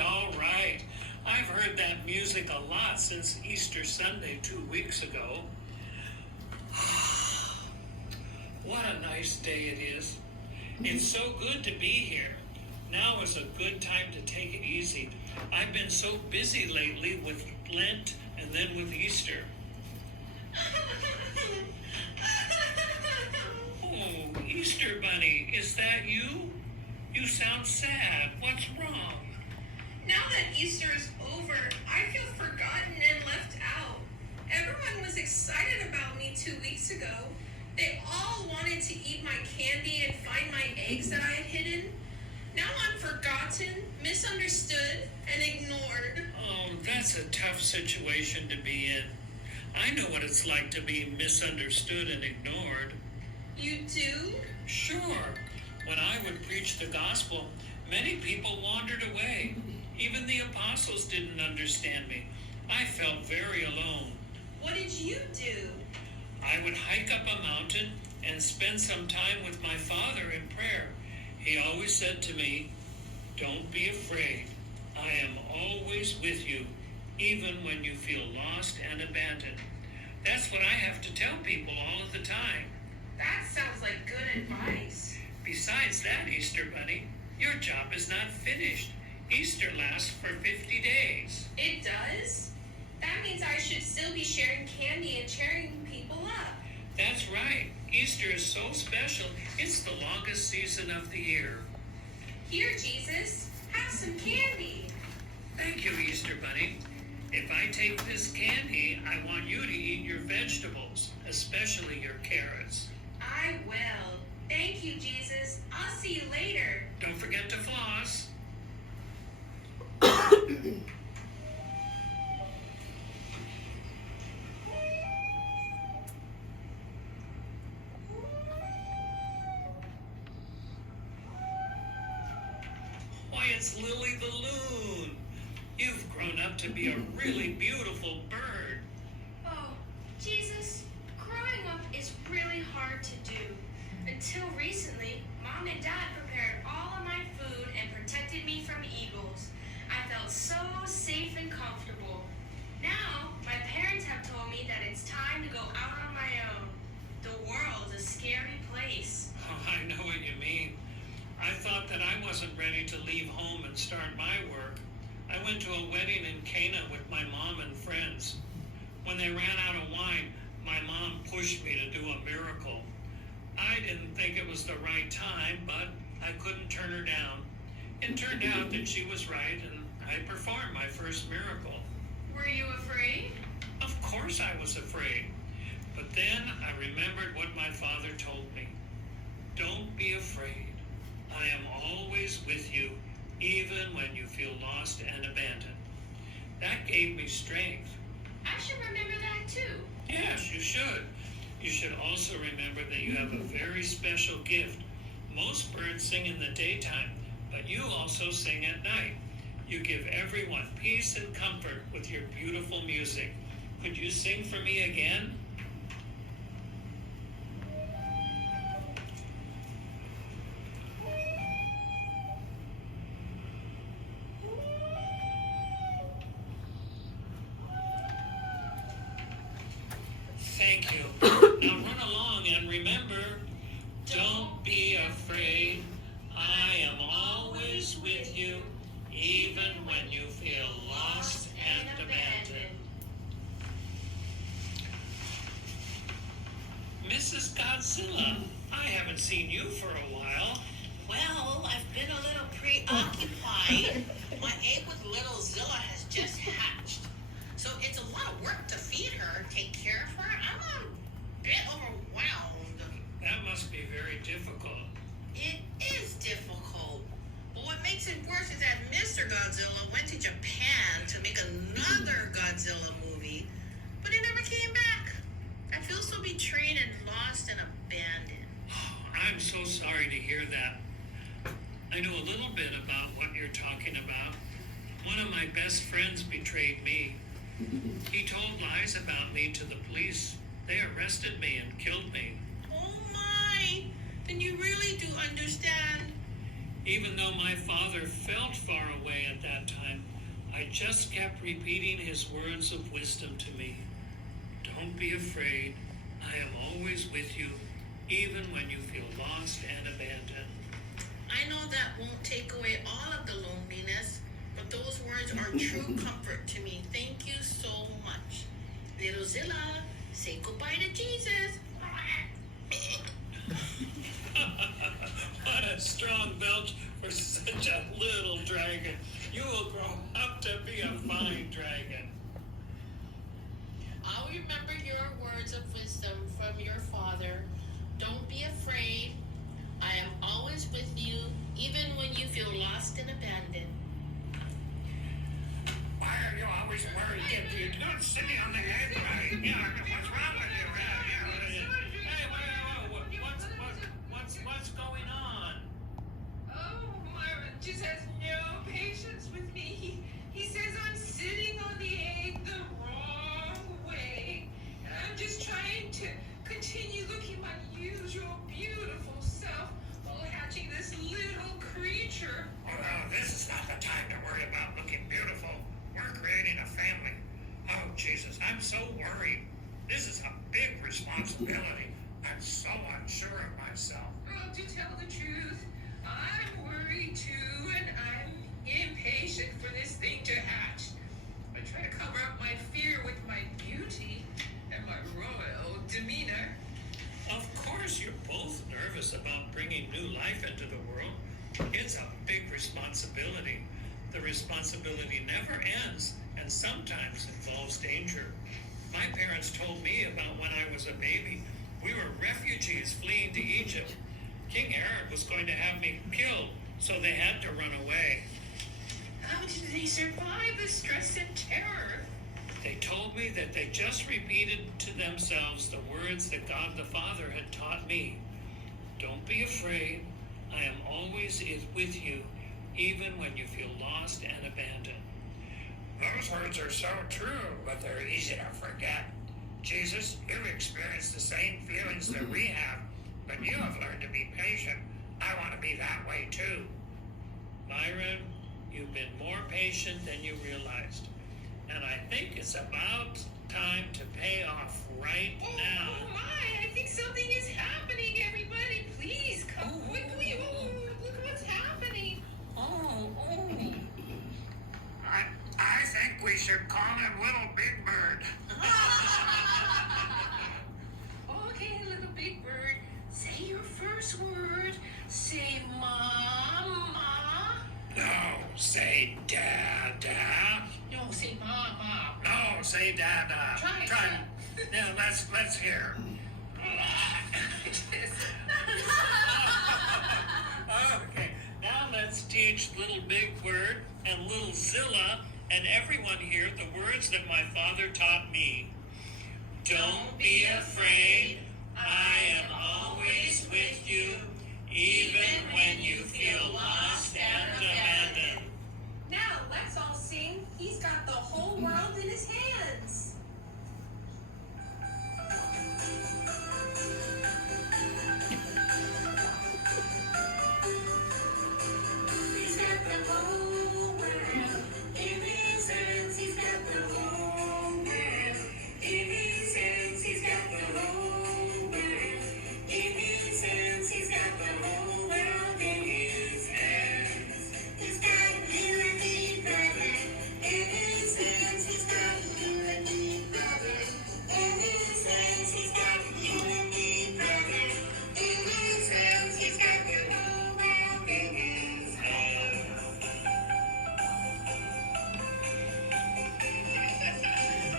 All right. I've heard that music a lot since Easter Sunday 2 weeks ago. What a nice day it is. It's so good to be here. Now is a good time to take it easy. I've been so busy lately with Lent and then with Easter. Oh, Easter Bunny, is that you? You sound sad. What's wrong? Now that Easter is over, I feel forgotten and left out. Everyone was excited about me 2 weeks ago. They all wanted to eat my candy and find my eggs that I had hidden. Now I'm forgotten, misunderstood, and ignored. Oh, that's a tough situation to be in. I know what it's like to be misunderstood and ignored. You do? Sure. When I would preach the gospel, many people wandered away. Even the apostles didn't understand me. I felt very alone. What did you do? I would hike up a mountain and spend some time with my Father in prayer. He always said to me, "Don't be afraid. I am always with you, even when you feel lost and abandoned." That's what I have to tell people all of the time. That sounds like good advice. Besides that, Easter Bunny, your job is not finished. Easter lasts for 50 days. It does? That means I should still be sharing candy and cheering people up. That's right. Easter is so special. It's the longest season of the year. Here, Jesus, have some candy. Thank you, Easter Bunny. If I take this candy, I want you to eat your vegetables, especially your carrots. I will. Thank you, Jesus. I'll see you later. Don't forget to floss. Why, it's Lily the Loon. You've grown up to be a really beautiful bird. Oh, Jesus, growing up is really hard to do. Until recently, Mom and Dad prepared all of my food and protected me from eagles. I felt so safe and comfortable. Now, my parents have told me that it's time to go out on my own. The world's a scary place. Oh, I know what you mean. I thought that I wasn't ready to leave home and start my work. I went to a wedding in Cana with my mom and friends. When they ran out of wine, my mom pushed me to do a miracle. I didn't think it was the right time, but I couldn't turn her down. It turned out that she was right, and I performed my first miracle. Were you afraid? Of course I was afraid. But then I remembered what my father told me. Don't be afraid. I am always with you, even when you feel lost and abandoned. That gave me strength. I should remember that too. Yes, you should. You should also remember that you have a very special gift. Most birds sing in the daytime, but you also sing at night. You give everyone peace and comfort with your beautiful music. Could you sing for me again? Thank you. Now run along and remember, don't be afraid. I am always with you, even when you feel lost and abandoned. Mrs. Godzilla, I haven't seen you for a while. Well, I've been a little preoccupied. My egg with little Zilla has just hatched. So it's a lot of work to feed her, take care of her. I'm a bit overwhelmed. That must be very difficult. It is difficult. But what makes it worse is that Mr. Godzilla went to Japan to make another Godzilla movie. know a little bit about what you're talking about. One of my best friends betrayed me. He told lies about me to the police. They arrested me and killed me. Oh my! Then you really do understand. Even though my father felt far away at that time, I just kept repeating his words of wisdom to me. Don't be afraid. I am always with you, even when you feel lost and abandoned. I know that won't take away all of the loneliness, but those words are true comfort to me. Thank you so much. Little Zilla, say goodbye to Jesus. What a strong belch for such a little dragon. You will grow up to be a fine dragon. I'll remember your words of wisdom from your father. Don't be afraid. I am always with you, even when you feel lost and abandoned. Why are you always worried? You don't sit me on the head, right? Yeah, what's wrong with you? Hey, what's going on? Oh, Marvin just has no patience with me. He says I'm sitting on the egg the wrong way. And I'm just trying to continue looking my usual beautiful self while hatching this little creature. Oh no, this is not the time to worry about looking beautiful. We're creating a family. Oh Jesus, I'm so worried. This is a big responsibility. I'm so unsure of myself. Well, to tell the truth, I'm worried too, and I'm impatient for this thing to hatch. I try to cover up my fear with my beauty and my royal demeanor. Of course, you're both nervous about bringing new life into the world. It's a big responsibility. The responsibility never ends and sometimes involves danger. My parents told me about when I was a baby. We were refugees fleeing to Egypt. King Herod was going to have me killed, so they had to run away. How did they survive the stress and terror? They told me that they just repeated to themselves the words that God the Father had taught me. Don't be afraid. I am always with you, even when you feel lost and abandoned. Those words are so true, but they're easy to forget. Jesus, you've experienced the same feelings that we have, but you have learned to be patient. I want to be that way too. Byron, you've been more patient than you realized. And I think it's about time to pay off right now. Oh my, I think something is happening, everybody. Please come quickly. Oh, look what's happening. I think we should call him Little Big Bird. Okay, little big bird, say your first word. Say mama. No, say Dada. No, say mama. No, say Dada. Try. Yeah, let's hear. Okay, now let's teach Little Big Bird and Little Zilla and everyone here the words that my father taught me. Don't be afraid. I am always with you, even when you feel lost and abandoned. Now let's all sing. He's got the whole world in his hands.